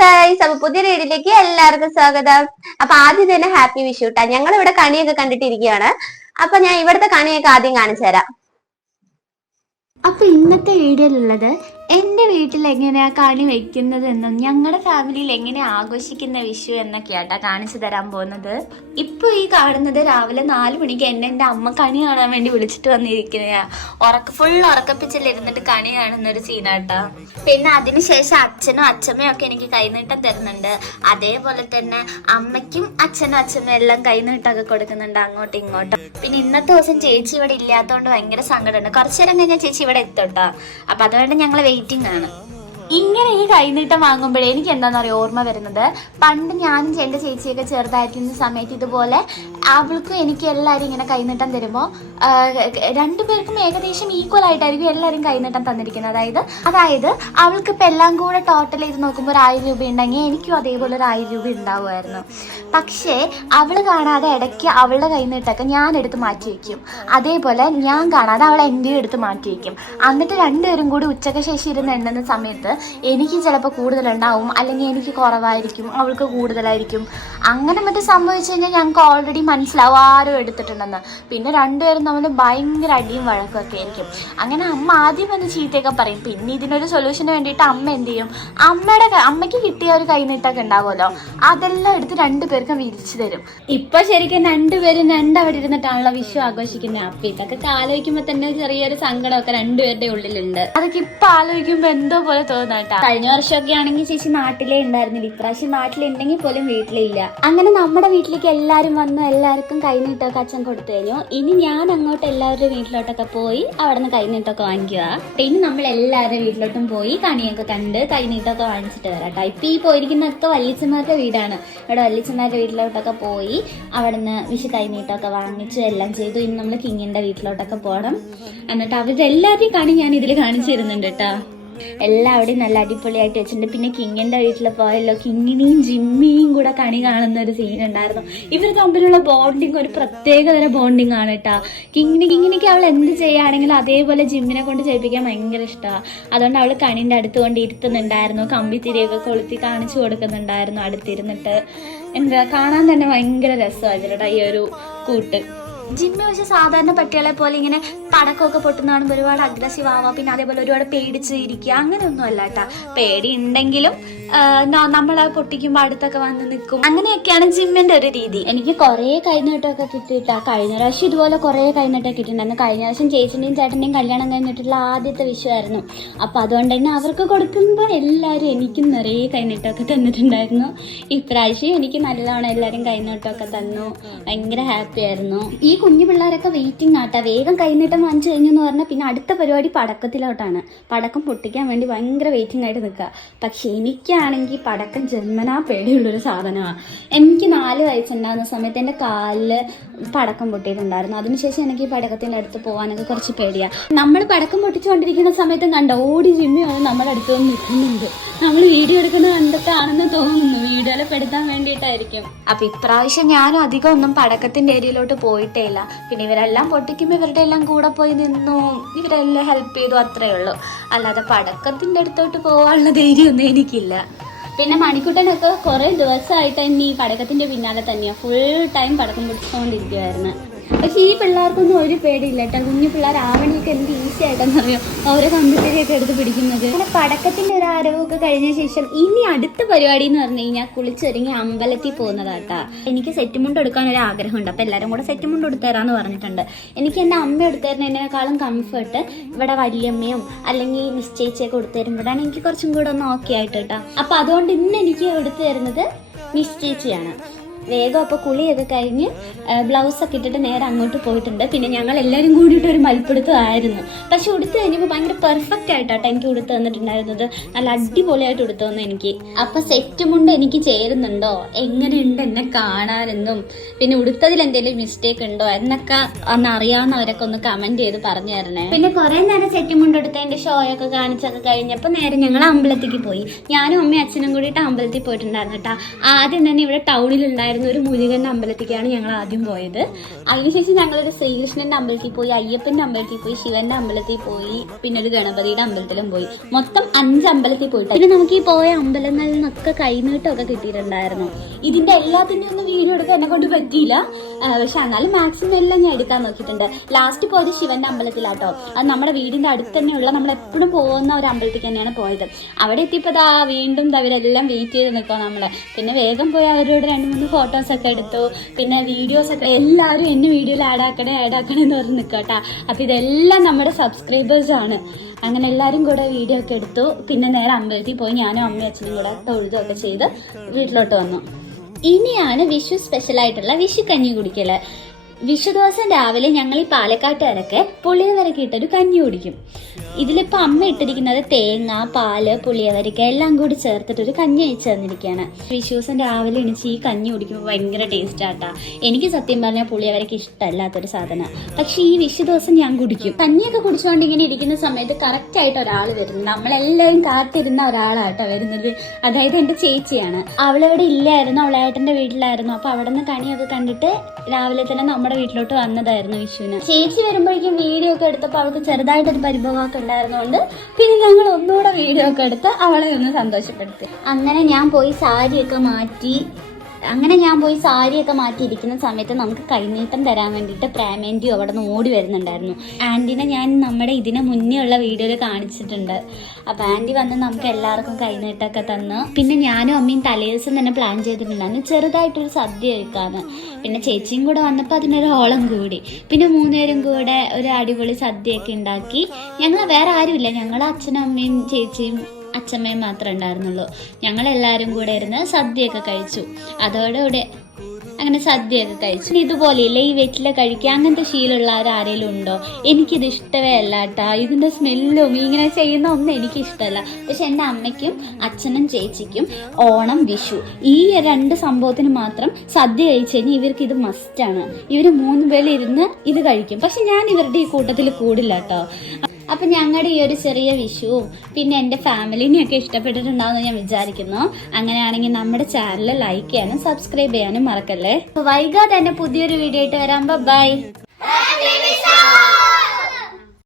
Guys, അപ്പൊ പുതിയ വീഡിയോയിലേക്ക് എല്ലാവർക്കും സ്വാഗതം. അപ്പൊ ആദ്യം തന്നെ ഹാപ്പി വിഷു ട്ടാ. ഞങ്ങൾ ഇവിടെ കണിയൊക്കെ കണ്ടിട്ടിരിക്കുകയാണ്. അപ്പൊ ഞാൻ ഇവിടുത്തെ കണിയൊക്കെ ആദ്യം കാണിച്ചു തരാം. അപ്പൊ ഇന്നത്തെ വീഡിയോയിലുള്ളത് എൻ്റെ വീട്ടിൽ എങ്ങനെയാ കണി വെക്കുന്നതെന്നും ഞങ്ങളുടെ ഫാമിലിയിൽ എങ്ങനെ ആഘോഷിക്കുന്ന വിഷു എന്നൊക്കെയാട്ടാ കാണിച്ചു തരാൻ പോകുന്നത്. ഇപ്പൊ ഈ കാണുന്നത് രാവിലെ 4 മണിക്ക് എന്നെ എൻ്റെ അമ്മ കണി കാണാൻ വേണ്ടി വിളിച്ചിട്ട് വന്നിരിക്കുന്ന ഫുൾ ഉറക്കപ്പിച്ചിലിരുന്നിട്ട് കണി കാണുന്ന ഒരു സീനാട്ടാ. പിന്നെ അതിനുശേഷം അച്ഛനും അച്ഛമ്മയും ഒക്കെ എനിക്ക് കൈനീട്ടം തരുന്നുണ്ട്. അതേപോലെ തന്നെ അമ്മയ്ക്കും അച്ഛനും അച്ഛമ്മയും എല്ലാം കൈനീട്ടമൊക്കെ കൊടുക്കുന്നുണ്ട് അങ്ങോട്ടും ഇങ്ങോട്ടും. പിന്നെ ഇന്നത്തെ ദിവസം ചേച്ചി ഇവിടെ ഇല്ലാത്തതുകൊണ്ട് ഭയങ്കര സങ്കടമുണ്ട്. കുറച്ചു നേരം കഴിഞ്ഞാൽ ചേച്ചി ഇവിടെ എത്തോട്ടാ. അപ്പൊ അതുകൊണ്ട് ഞങ്ങൾ വെയിറ്റിംഗ് ആണ്. ഇങ്ങനെ ഈ കൈനീട്ടം വാങ്ങുമ്പോഴേ എനിക്ക് എന്താണെന്ന് അറിയാം ഓർമ്മ വരുന്നത്, പണ്ട് ഞാനും എൻ്റെ ചേച്ചിയൊക്കെ ചെറുതായിരിക്കുന്ന സമയത്ത് ഇതുപോലെ അവൾക്കും എനിക്ക് എല്ലാവരും ഇങ്ങനെ കൈനീട്ടം തരുമ്പോൾ രണ്ടുപേർക്കും ഏകദേശം ഈക്വൽ ആയിട്ടായിരിക്കും എല്ലാവരും കൈനീട്ടം തന്നിരിക്കുന്നത്. അതായത് അവൾക്ക് ഇപ്പം എല്ലാം കൂടെ ടോട്ടൽ ചെയ്ത് നോക്കുമ്പോൾ 1000 രൂപ ഉണ്ടെങ്കിൽ എനിക്കും അതേപോലെ ഒരു 1000 രൂപ ഉണ്ടാവുമായിരുന്നു. പക്ഷേ അവൾ കാണാതെ ഇടയ്ക്ക് അവളുടെ കൈനീട്ടമൊക്കെ ഞാൻ എടുത്ത് മാറ്റി വയ്ക്കും. അതേപോലെ ഞാൻ കാണാതെ അവൾ എൻ്റെയും എടുത്ത് മാറ്റി വയ്ക്കും. എന്നിട്ട് രണ്ടുപേരും കൂടി ഉച്ചയ്ക്ക് ശേഷം ഇരുന്ന് എണ്ണുന്ന സമയത്ത് എനിക്ക് ചിലപ്പോൾ കൂടുതലുണ്ടാവും, അല്ലെങ്കിൽ എനിക്ക് കുറവായിരിക്കും, അവൾക്ക് കൂടുതലായിരിക്കും. അങ്ങനെ മറ്റും സംഭവിച്ചു കഴിഞ്ഞാൽ ഞങ്ങൾക്ക് ഓൾറെഡി മനസ്സിലാവും ആരും എടുത്തിട്ടുണ്ടെന്ന്. പിന്നെ രണ്ടുപേരും തമ്മിൽ ഭയങ്കര അടിയും വഴക്കൊക്കെ ആയിരിക്കും. അങ്ങനെ അമ്മ ആദ്യം വന്ന് ചീത്തയൊക്കെ പറയും. പിന്നെ ഇതിനൊരു സൊല്യൂഷന് വേണ്ടിയിട്ട് അമ്മ എന്ത് ചെയ്യും, അമ്മയ്ക്ക് കിട്ടിയ ഒരു കൈനീട്ടൊക്കെ ഉണ്ടാവുമല്ലോ, അതെല്ലാം എടുത്ത് രണ്ടുപേർക്കും വിരിച്ചു തരും. ഇപ്പൊ ശരിക്കും രണ്ടുപേരും അവിടെ ഇരുന്നിട്ടാണല്ലോ വിഷു ആഘോഷിക്കുന്നത്. അപ്പൊ ഇതൊക്കെ ആലോചിക്കുമ്പോൾ തന്നെ ചെറിയൊരു സങ്കടമൊക്കെ രണ്ടുപേരുടെ ഉള്ളിലുണ്ട്. അതൊക്കെ ഇപ്പൊ ആലോചിക്കുമ്പോൾ എന്തോ പോലെ തോന്നുന്നു. കഴിഞ്ഞ വർഷമൊക്കെ ആണെങ്കിൽ ചേച്ചി നാട്ടിലേ ഉണ്ടായിരുന്നില്ല. ഇപ്രാവശ്യം നാട്ടിലുണ്ടെങ്കിൽ പോലും വീട്ടിലില്ല. അങ്ങനെ നമ്മുടെ വീട്ടിലേക്ക് എല്ലാവരും വന്നു, എല്ലാവർക്കും കൈനീട്ടമൊക്കെ അച്ഛൻ കൊടുത്തു കഴിഞ്ഞു. ഇനി ഞാൻ അങ്ങോട്ട് എല്ലാവരുടെ വീട്ടിലോട്ടൊക്കെ പോയി അവിടെ നിന്ന് കൈനീട്ടമൊക്കെ വാങ്ങിക്കുക. ഇനി നമ്മൾ എല്ലാവരുടെ വീട്ടിലോട്ടും പോയി കണിയൊക്കെ കണ്ട് കൈനീട്ടമൊക്കെ വാങ്ങിച്ചിട്ട് വരാം. ഇപ്പൊ ഈ പോയിരിക്കുന്നതൊക്കെ വല്യച്ഛന്മാരുടെ വീടാണ്. ഇവിടെ വല്യച്ഛന്മാരുടെ വീട്ടിലോട്ടൊക്കെ പോയി അവിടെ നിന്ന് വിഷു കൈനീട്ടമൊക്കെ വാങ്ങിച്ചു എല്ലാം ചെയ്തു. ഇനി നമ്മൾ കിങ്ങിന്റെ വീട്ടിലോട്ടൊക്കെ പോകണം. എന്നിട്ട് അവരെല്ലാവരുടെയും കണി ഞാൻ ഇതിൽ കാണിച്ചു തരുന്നുണ്ട് കേട്ടോ. എല്ലാവിടെയും നല്ല അടിപൊളിയായിട്ട് വെച്ചിട്ടുണ്ട്. പിന്നെ കിങ്ങിന്റെ വീട്ടിൽ പോയല്ലോ, കിങ്ങിനെയും ജിമ്മിയും കൂടെ കണി കാണുന്ന ഒരു സീൻ ഉണ്ടായിരുന്നു. ഇവർ തമ്മിലുള്ള ബോണ്ടിങ് ഒരു പ്രത്യേകതര ബോണ്ടിങ് ആണ് കേട്ടോ. കിങ്ങിനിക്ക് അവൾ എന്ത് ചെയ്യുകയാണെങ്കിലും അതേപോലെ ജിമ്മിനെ കൊണ്ട് ചെയ്യിപ്പിക്കാൻ ഭയങ്കര ഇഷ്ടമാണ്. അതുകൊണ്ട് അവൾ കണിന്റെ അടുത്ത് കൊണ്ട് ഇരുത്തുന്നുണ്ടായിരുന്നു, കമ്പിത്തിരിയൊക്കെ കൊളുത്തി കാണിച്ചു കൊടുക്കുന്നുണ്ടായിരുന്നു അടുത്തിരുന്നിട്ട്. എന്താ കാണാൻ തന്നെ ഭയങ്കര രസമായിരുന്നു ഈ ഒരു കൂട്ട്. ജിമ്മി പക്ഷെ സാധാരണ പട്ടികളെ പോലെ ഇങ്ങനെ പടക്കമൊക്കെ പൊട്ടുന്ന കാണുമ്പോൾ ഒരുപാട് അഗ്രസീവ് ആവാം. പിന്നെ അതേപോലെ ഒരുപാട് പേടിച്ച് ഇരിക്കുക അങ്ങനെയൊന്നും അല്ല കേട്ടാ. പേടി ഉണ്ടെങ്കിലും നമ്മളെ പൊട്ടിക്കുമ്പോൾ അടുത്തൊക്കെ വന്ന് നിൽക്കും. അങ്ങനെയൊക്കെയാണ് ജിമ്മിന്റെ ഒരു രീതി. എനിക്ക് കുറേ കൈനീട്ടമൊക്കെ കിട്ടിയിട്ടാ. കഴിഞ്ഞ പ്രാവശ്യം ഇതുപോലെ കുറേ കൈനീട്ടമൊക്കെ കിട്ടിയിട്ടുണ്ടായിരുന്നു. കഴിഞ്ഞ പ്രാവശ്യം ചേച്ചിന്റെയും ചേട്ടന്റെയും കല്യാണം കഴിഞ്ഞിട്ടുള്ള ആദ്യത്തെ വിഷുവായിരുന്നു. അപ്പൊ അതുകൊണ്ട് തന്നെ അവർക്ക് കൊടുക്കുമ്പോൾ എല്ലാവരും എനിക്കും നിറയെ കൈനീട്ടമൊക്കെ തന്നിട്ടുണ്ടായിരുന്നു. ഇപ്രാവശ്യം എനിക്ക് നല്ലോണം എല്ലാവരും കൈനീട്ടമൊക്കെ തന്നു. ഭയങ്കര ഹാപ്പി ആയിരുന്നു. ഈ കുഞ്ഞു പിള്ളേരൊക്കെ വെയിറ്റിംഗ് ആട്ടാ. വേഗം കൈനീട്ടം വാങ്ങിച്ചു കഴിഞ്ഞെന്ന് പറഞ്ഞാൽ പിന്നെ അടുത്ത പരിപാടി പടക്കത്തിലോട്ടാണ്. പടക്കം പൊട്ടിക്കാൻ വേണ്ടി ഭയങ്കര വെയിറ്റിംഗ് ആയിട്ട് നിൽക്കുക. പക്ഷെ എനിക്കാണെങ്കിൽ പടക്കം ജന്മനാ പേടിയുള്ളൊരു സാധനമാണ്. എനിക്ക് 4 വയസ്സുണ്ടാകുന്ന സമയത്ത് എൻ്റെ കാലിൽ പടക്കം പൊട്ടിയിട്ടുണ്ടായിരുന്നു. അതിനുശേഷം എനിക്ക് ഈ പടക്കത്തിൻ്റെ അടുത്ത് പോകാനൊക്കെ കുറച്ച് പേടിയാണ്. നമ്മൾ പടക്കം പൊട്ടിച്ചുകൊണ്ടിരിക്കുന്ന സമയത്തും കണ്ടോ ഓടി ജിമ്മി വന്ന് നമ്മുടെ അടുത്ത് വന്ന് നിൽക്കുന്നുണ്ട്. നമ്മൾ വീഡിയോ എടുക്കുന്നത് കണ്ടിട്ടാണെന്ന് തോന്നുന്നു. വീഡിയോയിൽ പെടുത്താൻ വേണ്ടിയിട്ടായിരിക്കും. അപ്പൊ ഇപ്രാവശ്യം ഞാനും അധികം ഒന്നും പടക്കത്തിന്റെ ഏരിയയിലോട്ട് പോയിട്ടേ ഇല്ല. പിന്നെ ഇവരെല്ലാം പൊട്ടിക്കുമ്പോൾ ഇവരുടെ എല്ലാം കൂടെ പോയി നിന്നു, ഇവരെല്ലാം ഹെൽപ്പ് ചെയ്തു, അത്രേ ഉള്ളൂ. അല്ലാതെ പടക്കത്തിന്റെ അടുത്തോട്ട് പോകാനുള്ള ധൈര്യമൊന്നും എനിക്കില്ല. പിന്നെ മണിക്കുട്ടനൊക്കെ കുറെ ദിവസമായിട്ട് തന്നെ ഈ പടക്കത്തിന്റെ പിന്നാലെ തന്നെയാണ്. ഫുൾ ടൈം പടക്കം പൊട്ടിച്ചുകൊണ്ടിരിക്കുവായിരുന്നു. പക്ഷെ ഈ പിള്ളേർക്കൊന്നും ഒരു പേടിയില്ല കേട്ടോ. കുഞ്ഞു പിള്ളേർ ആവണിയൊക്കെ എന്ത് ഈസി ആയിട്ടെന്ന് അറിയോ ഓരോ കമ്പ്യൂട്ടറിയൊക്കെ എടുത്ത് പിടിക്കുന്നത്. അങ്ങനെ പടക്കത്തിന്റെ ഒരു ആരവമൊക്കെ കഴിഞ്ഞ ശേഷം ഇനി അടുത്ത പരിപാടി എന്ന് പറഞ്ഞു കഴിഞ്ഞാൽ കുളിച്ചൊരുങ്ങി അമ്പലത്തിൽ പോകുന്നതാട്ടാ. എനിക്ക് സെറ്റ് മുണ്ട് എടുക്കാൻ ഒരു ആഗ്രഹമുണ്ട്. അപ്പൊ എല്ലാവരും കൂടെ സെറ്റ് മുണ്ട് എടുത്തരാന്ന് പറഞ്ഞിട്ടുണ്ട്. എനിക്ക് എൻ്റെ അമ്മ എടുത്തരുന്നതിനേക്കാളും കംഫർട്ട് ഇവിടെ വല്യമ്മയും അല്ലെങ്കിൽ നിശ്ചയിച്ചൊക്കെ എടുത്തു തരുമ്പോഴാണ് എനിക്ക് കുറച്ചും കൂടെ ഒന്ന് ഓക്കെ ആയിട്ട് കേട്ടോ. അപ്പൊ അതുകൊണ്ട് ഇന്ന് എനിക്ക് എടുത്തു തരുന്നത് നിശ്ചയിച്ചാണ്. വേഗം അപ്പോൾ കുളിയൊക്കെ കഴിഞ്ഞ് ബ്ലൗസൊക്കെ ഇട്ടിട്ട് നേരെ അങ്ങോട്ട് പോയിട്ടുണ്ട്. പിന്നെ ഞങ്ങൾ എല്ലാവരും കൂടിയിട്ട് ഒരു മൽപ്പിടുത്തമായിരുന്നു. പക്ഷെ ഉടുത്ത് കഴിഞ്ഞപ്പോൾ ഭയങ്കര പെർഫെക്റ്റ് ആയിട്ടാട്ടോ എനിക്ക് ഉടുത്ത് തന്നിട്ടുണ്ടായിരുന്നത്. നല്ല അടിപൊളിയായിട്ട് ഉടുത്ത് തന്നു എനിക്ക്. അപ്പം സെറ്റ് മുണ്ട് എനിക്ക് ചേരുന്നുണ്ടോ, എങ്ങനെയുണ്ട് എന്നെ കാണാനെന്നും പിന്നെ ഉടുത്തതിൽ എന്തെങ്കിലും മിസ്റ്റേക്ക് ഉണ്ടോ എന്നൊക്കെ ഒന്ന് അറിയാവുന്നവരൊക്കെ ഒന്ന് കമന്റ് ചെയ്ത് പറഞ്ഞു തരണേ. പിന്നെ കുറേ നേരം സെറ്റ് മുണ്ട് എടുത്തതിൻ്റെ ഷോയൊക്കെ കാണിച്ചൊക്കെ കഴിഞ്ഞപ്പോൾ നേരെ ഞങ്ങൾ അമ്പലത്തേക്ക് പോയി. ഞാനും അമ്മയും അച്ഛനും കൂടിയിട്ട് അമ്പലത്തിൽ പോയിട്ടുണ്ടായിരുന്നു കേട്ടോ. ആദ്യം തന്നെ ഇവിടെ ടൗണിലുണ്ടായിരുന്നു ഒരു മുരുകന്റെ അമ്പലത്തിലേക്കാണ് ഞങ്ങൾ ആദ്യം പോയത്. അതിനുശേഷം ഞങ്ങളൊരു ശ്രീകൃഷ്ണന്റെ അമ്പലത്തിൽ പോയി, അയ്യപ്പന്റെ അമ്പലത്തിൽ പോയി, ശിവന്റെ അമ്പലത്തിൽ അമ്പലത്തിൽ പോയി, പിന്നെ ഒരു ഗണപതിയുടെ അമ്പലത്തിലും പോയി. മൊത്തം 5 അമ്പലത്തിൽ പോയിട്ട്. പിന്നെ നമുക്ക് ഈ പോയ അമ്പലങ്ങളിൽ നിന്നൊക്കെ കൈനീട്ടമൊക്കെ കിട്ടിയിട്ടുണ്ടായിരുന്നു. ഇതിന്റെ എല്ലാത്തിൻ്റെ ഒന്നും വീഡിയോ എടുക്കാൻ എന്നെ കൊണ്ട് പറ്റിയില്ല. പക്ഷെ എന്നാലും മാക്സിമം എല്ലാം ഞാൻ എടുക്കാൻ നോക്കിയിട്ടുണ്ട്. ലാസ്റ്റ് പോയത് ശിവന്റെ അമ്പലത്തിലാട്ടോ. അത് നമ്മുടെ വീടിന്റെ അടുത്ത് തന്നെയുള്ള നമ്മൾ എപ്പോഴും പോകുന്ന ഒരു അമ്പലത്തിൽ തന്നെയാണ് പോയത്. അവിടെ എത്തിയപ്പോൾ വീണ്ടും അവരെല്ലാം വെയിറ്റ് ചെയ്ത് നിൽക്കാം നമ്മളെ. പിന്നെ വേഗം പോയി അവരോട് 2-3 ഫോട്ടോസൊക്കെ എടുത്തു. പിന്നെ വീഡിയോസൊക്കെ എല്ലാവരും എന്നെ വീഡിയോയിൽ ആഡാക്കണേ എന്ന് പറഞ്ഞ് നിൽക്കട്ടാ. അപ്പം ഇതെല്ലാം നമ്മുടെ സബ്സ്ക്രൈബേഴ്സാണ്. അങ്ങനെ എല്ലാവരും കൂടെ വീഡിയോ ഒക്കെ എടുത്തു. പിന്നെ നേരെ അമ്പലത്തിൽ പോയി ഞാനും അമ്മയും അച്ഛനും കൂടെ തൊഴുതൊക്കെ ചെയ്ത് വീട്ടിലോട്ട് വന്നു. ഇനിയാണ് വിഷു സ്പെഷ്യലായിട്ടുള്ള വിഷു കഞ്ഞി കുടിക്കല്. വിഷു ദിവസം രാവിലെ ഞങ്ങൾ ഈ പാലക്കാട്ടുകാരൊക്കെ പുളിയവരക്ക ഇട്ടൊരു കഞ്ഞി കുടിക്കും. ഇതിലിപ്പോൾ അമ്മ ഇട്ടിരിക്കുന്നത് തേങ്ങ, പാല്, പുളിയവരക്ക എല്ലാം കൂടി ചേർത്തിട്ടൊരു കഞ്ഞി അയച്ചു തന്നിരിക്കുകയാണ്. വിഷു ദിവസം രാവിലെ എണീച്ച് ഈ കഞ്ഞി കുടിക്കുമ്പോൾ ഭയങ്കര ടേസ്റ്റാട്ടാ. എനിക്ക് സത്യം പറഞ്ഞാൽ പുളിയവരക്ക ഇഷ്ടമല്ലാത്തൊരു സാധനം. പക്ഷെ ഈ വിഷു ദിവസം ഞാൻ കുടിക്കും. കഞ്ഞിയൊക്കെ കുടിച്ചുകൊണ്ട് ഇങ്ങനെ ഇരിക്കുന്ന സമയത്ത് കറക്റ്റായിട്ട് ഒരാൾ വരുന്നു. നമ്മളെല്ലാവരും കാത്തിരുന്ന ഒരാളാട്ടോ വരുന്നത്. അതായത് എൻ്റെ ചേച്ചിയാണ്. അവളവിടെ ഇല്ലായിരുന്നു, അവളേട്ടൻ്റെ വീട്ടിലായിരുന്നു. അപ്പോൾ അവിടെ നിന്ന് കണിയൊക്കെ കണ്ടിട്ട് രാവിലെ തന്നെ നമ്മുടെ വീട്ടിലോട്ട് വന്നതായിരുന്നു വിഷുവിന്. ചേച്ചി വരുമ്പോഴേക്കും വീഡിയോ ഒക്കെ എടുത്തപ്പോൾ അവൾക്ക് ചെറുതായിട്ടൊരു പരിഭവമൊക്കെ ഉണ്ടായിരുന്നോണ്ട് പിന്നെ ഞങ്ങൾ ഒന്നുകൂടെ വീഡിയോ ഒക്കെ എടുത്ത് അവളെ ഒന്ന് സന്തോഷപ്പെടുത്തി. അങ്ങനെ ഞാൻ പോയി സാരിയൊക്കെ മാറ്റിയിരിക്കുന്ന സമയത്ത് നമുക്ക് കൈനീട്ടം തരാൻ വേണ്ടിയിട്ട് പ്രേമേന്റിയും അവിടെ നിന്ന് ഓടി വരുന്നുണ്ടായിരുന്നു. ആൻറ്റീനെ ഞാൻ നമ്മുടെ ഇതിന് മുന്നേ ഉള്ള വീഡിയോയിൽ കാണിച്ചിട്ടുണ്ട്. അപ്പം ആൻറ്റി വന്ന് നമുക്ക് എല്ലാവർക്കും കൈനീട്ടമൊക്കെ തന്നു. പിന്നെ ഞാനും അമ്മയും തലേദിവസം തന്നെ പ്ലാൻ ചെയ്തിട്ടുണ്ടായിരുന്നു ചെറുതായിട്ടൊരു സദ്യ കഴിക്കാന്ന്. പിന്നെ ചേച്ചിയും കൂടെ വന്നപ്പോൾ അതിനൊരു ഓളം കൂടി. പിന്നെ 3 പേരും കൂടെ ഒരു അടിപൊളി സദ്യയൊക്കെ ഉണ്ടാക്കി. ഞങ്ങൾ വേറെ ആരുമില്ല, ഞങ്ങൾ അച്ഛനും അമ്മയും ചേച്ചിയും അച്ഛമ്മയും മാത്രമേ ഉണ്ടായിരുന്നുള്ളൂ. ഞങ്ങളെല്ലാവരും കൂടെ ഇരുന്ന് സദ്യയൊക്കെ കഴിച്ചു. അതോടുകൂടെ അങ്ങനെ സദ്യയൊക്കെ കഴിച്ചു. ഇതുപോലെയില്ല ഈ വെറ്റില കഴിക്കുക, അങ്ങനത്തെ ശീലമുള്ള ആരെങ്കിലും ഉണ്ടോ? എനിക്കിത് ഇഷ്ടമേ അല്ല കേട്ടാ. ഇതിൻ്റെ സ്മെല്ലും ഇങ്ങനെ ചെയ്യുന്ന ഒന്നും എനിക്കിഷ്ടമല്ല. പക്ഷെ എൻ്റെ അമ്മയ്ക്കും അച്ഛനും ചേച്ചിക്കും ഓണം, വിഷു ഈ 2 സംഭവത്തിന് മാത്രം സദ്യ കഴിച്ചു കഴിഞ്ഞാൽ ഇവർക്ക് ഇത് മസ്റ്റാണ്. ഇവർ 3 പേര് ഇരുന്ന് ഇത് കഴിക്കും. പക്ഷെ ഞാൻ ഇവരുടെ ഈ കൂട്ടത്തിൽ കൂടില്ല കേട്ടോ. അപ്പം ഞങ്ങളുടെ ഈ ഒരു ചെറിയ വിഷുവും പിന്നെ എൻ്റെ ഫാമിലിനെയൊക്കെ ഇഷ്ടപ്പെട്ടിട്ടുണ്ടാവുമെന്ന് ഞാൻ വിചാരിക്കുന്നു. അങ്ങനെയാണെങ്കിൽ നമ്മുടെ ചാനൽ ലൈക്ക് ചെയ്യാനും സബ്സ്ക്രൈബ് ചെയ്യാനും മറക്കല്ലേ. വൈകാതെ തന്നെ പുതിയൊരു വീഡിയോ ആയിട്ട് വരാം. ബൈ.